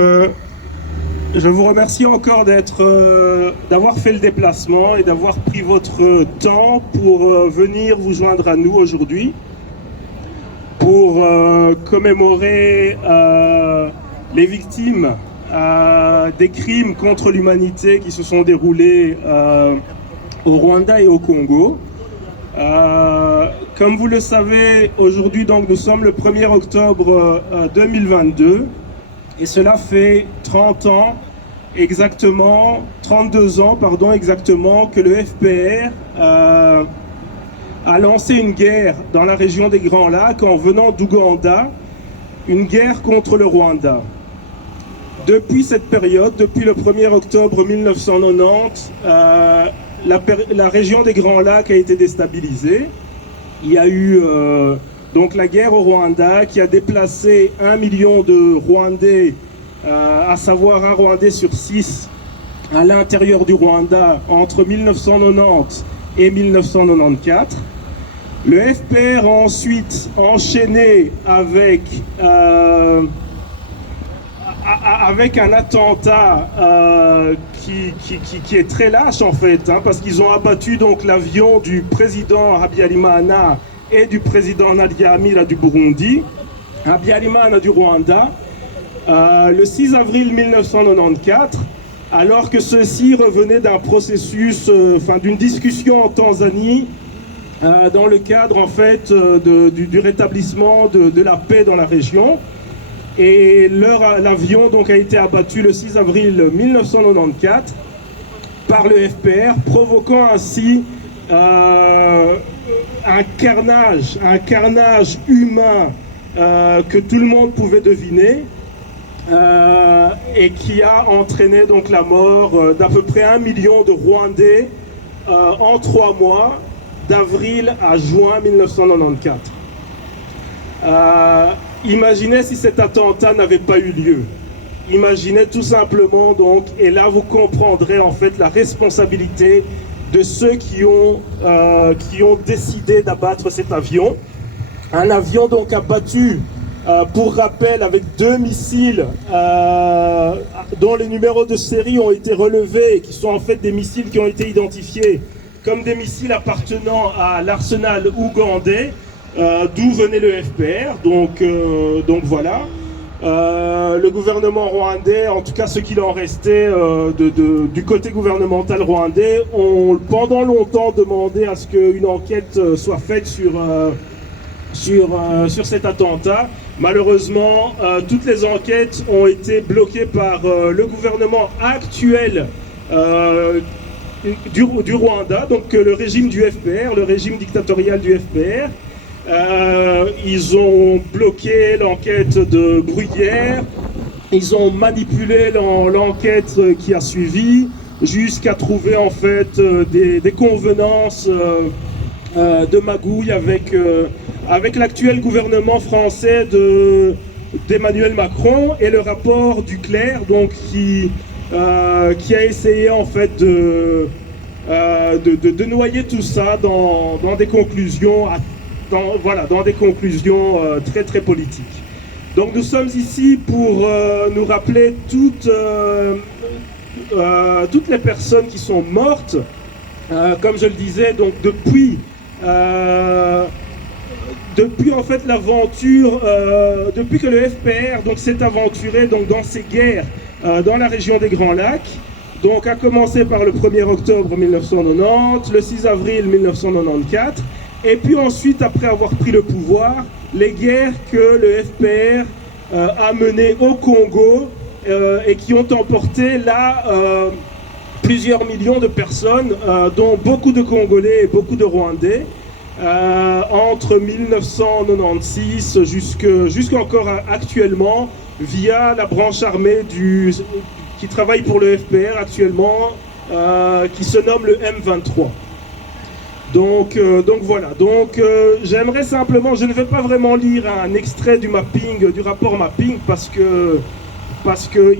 Je vous remercie encore d'avoir fait le déplacement et d'avoir pris votre temps pour venir vous joindre à nous aujourd'hui pour commémorer les victimes des crimes contre l'humanité qui se sont déroulés au Rwanda et au Congo. Comme vous le savez, aujourd'hui donc nous sommes le 1er octobre 2022 et cela fait 32 ans exactement que le FPR a lancé une guerre dans la région des Grands Lacs en venant d'Ouganda, une guerre contre le Rwanda. Depuis cette période, depuis le 1er octobre 1990, la région des Grands Lacs a été déstabilisée. Il y a eu donc la guerre au Rwanda qui a déplacé 1 million de Rwandais, à savoir un Rwandais sur 6 à l'intérieur du Rwanda entre 1990 et 1994. Le FPR a ensuite enchaîné avec un attentat qui est très lâche en fait, parce qu'ils ont abattu donc l'avion du président Habyarimana et du président Ndyamira du Burundi, Habyarimana du Rwanda, le 6 avril 1994, alors que ceux-ci revenaient d'un processus, d'une discussion en Tanzanie, dans le cadre en fait du rétablissement de la paix dans la région. Et l'avion donc a été abattu le 6 avril 1994 par le FPR, provoquant ainsi un carnage humain que tout le monde pouvait deviner, et qui a entraîné donc la mort d'à peu près 1 million de Rwandais en 3 mois, d'avril à juin 1994. Imaginez si cet attentat n'avait pas eu lieu. Imaginez tout simplement donc, et là vous comprendrez en fait la responsabilité de ceux qui ont décidé d'abattre cet avion. Un avion donc abattu, pour rappel, avec 2 missiles dont les numéros de série ont été relevés, qui sont en fait des missiles qui ont été identifiés comme des missiles appartenant à l'arsenal ougandais, d'où venait le FPR, donc voilà. Le gouvernement rwandais, en tout cas ce qu'il en restait du côté gouvernemental rwandais, ont pendant longtemps demandé à ce qu'une enquête soit faite sur cet attentat. Malheureusement, toutes les enquêtes ont été bloquées par le gouvernement actuel du Rwanda, donc le régime du FPR, le régime dictatorial du FPR. Ils ont bloqué l'enquête de Bruguière, ils ont manipulé l'enquête qui a suivi jusqu'à trouver en fait des convenances de magouille avec l'actuel gouvernement français d'Emmanuel Macron et le rapport du Clerc, donc qui a essayé en fait de noyer tout ça dans des conclusions dans des conclusions très très politiques. Donc nous sommes ici pour nous rappeler toutes les personnes qui sont mortes, comme je le disais, donc depuis en fait l'aventure, depuis que le FPR donc s'est aventuré donc dans ces guerres dans la région des Grands Lacs, donc a commencé par le 1er octobre 1990, le 6 avril 1994, et puis ensuite, après avoir pris le pouvoir, les guerres que le FPR a menées au Congo et qui ont emporté là plusieurs millions de personnes, dont beaucoup de Congolais et beaucoup de Rwandais, entre 1996 jusqu'encore actuellement, via la branche armée qui travaille pour le FPR actuellement, qui se nomme le M23. Donc voilà, j'aimerais simplement, je ne vais pas vraiment lire un extrait du rapport mapping parce que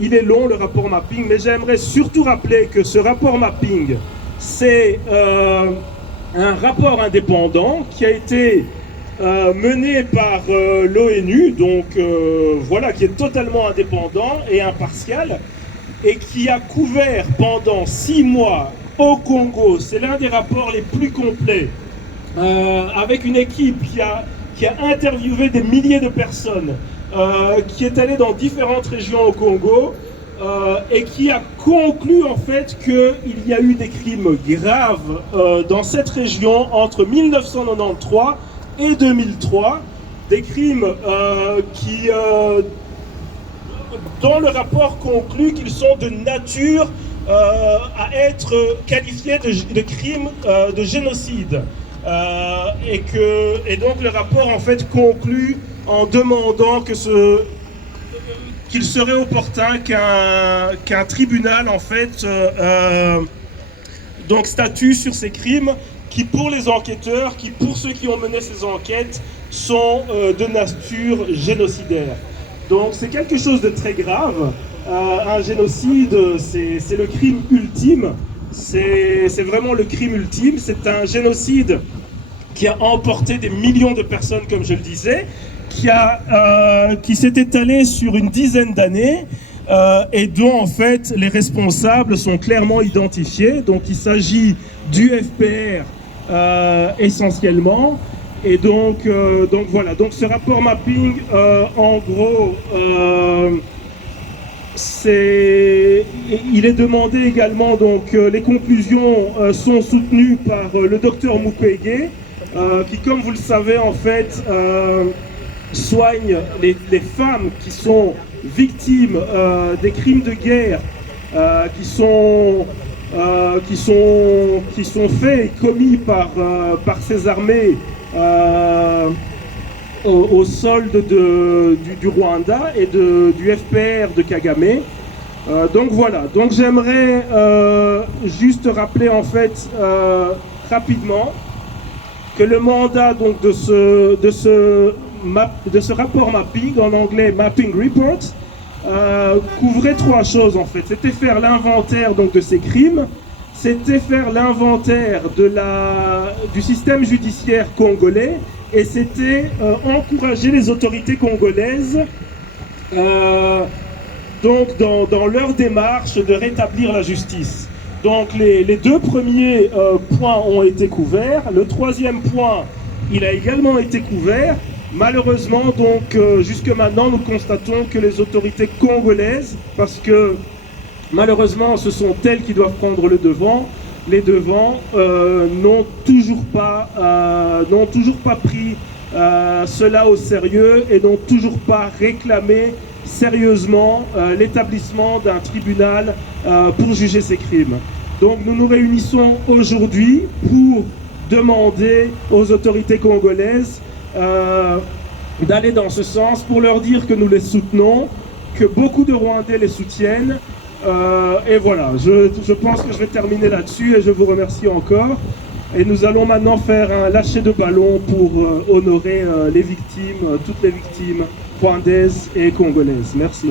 il est long le rapport mapping, mais j'aimerais surtout rappeler que ce rapport mapping, c'est un rapport indépendant qui a été mené par l'ONU, donc voilà, qui est totalement indépendant et impartial, et qui a couvert pendant 6 mois au Congo, c'est l'un des rapports les plus complets, avec une équipe qui a interviewé des milliers de personnes, qui est allée dans différentes régions au Congo, et qui a conclu en fait qu'il y a eu des crimes graves dans cette région entre 1993 et 2003, des crimes qui, dans le rapport, conclut qu'ils sont de nature à être qualifiés de crimes de génocide. Et donc le rapport en fait conclut en demandant qu'il serait opportun qu'un tribunal en fait donc statue sur ces crimes qui pour les enquêteurs, qui pour ceux qui ont mené ces enquêtes sont de nature génocidaire. Donc c'est quelque chose de très grave. Un génocide, c'est le crime ultime. C'est vraiment le crime ultime. C'est un génocide qui a emporté des millions de personnes, comme je le disais, qui s'est étalé sur une dizaine d'années et dont en fait les responsables sont clairement identifiés. Donc il s'agit du FPR essentiellement. Et donc voilà, donc ce rapport mapping, en gros, il est demandé également, donc les conclusions sont soutenues par le docteur Mukwege, qui, comme vous le savez, en fait, soigne les femmes qui sont victimes des crimes de guerre, qui sont faits et commis par ces armées au sol du Rwanda et du FPR de Kagame. Donc voilà, donc j'aimerais juste rappeler en fait rapidement que le mandat donc, de ce rapport mapping, en anglais Mapping Report, couvrait 3 choses en fait. C'était faire l'inventaire donc de ces crimes, c'était faire l'inventaire du système judiciaire congolais, et c'était encourager les autorités congolaises donc dans leur démarche de rétablir la justice. Donc les 2 premiers points ont été couverts. Le 3e point, il a également été couvert. Malheureusement, donc jusque maintenant, nous constatons que les autorités congolaises, parce que malheureusement, ce sont elles qui doivent prendre les devants, n'ont toujours pas pris cela au sérieux et n'ont toujours pas réclamé sérieusement l'établissement d'un tribunal pour juger ces crimes. Donc nous nous réunissons aujourd'hui pour demander aux autorités congolaises d'aller dans ce sens, pour leur dire que nous les soutenons, que beaucoup de Rwandais les soutiennent. Et voilà, je pense que je vais terminer là-dessus et je vous remercie encore. Et nous allons maintenant faire un lâcher de ballon pour honorer les victimes, toutes les victimes rwandaises et congolaises. Merci.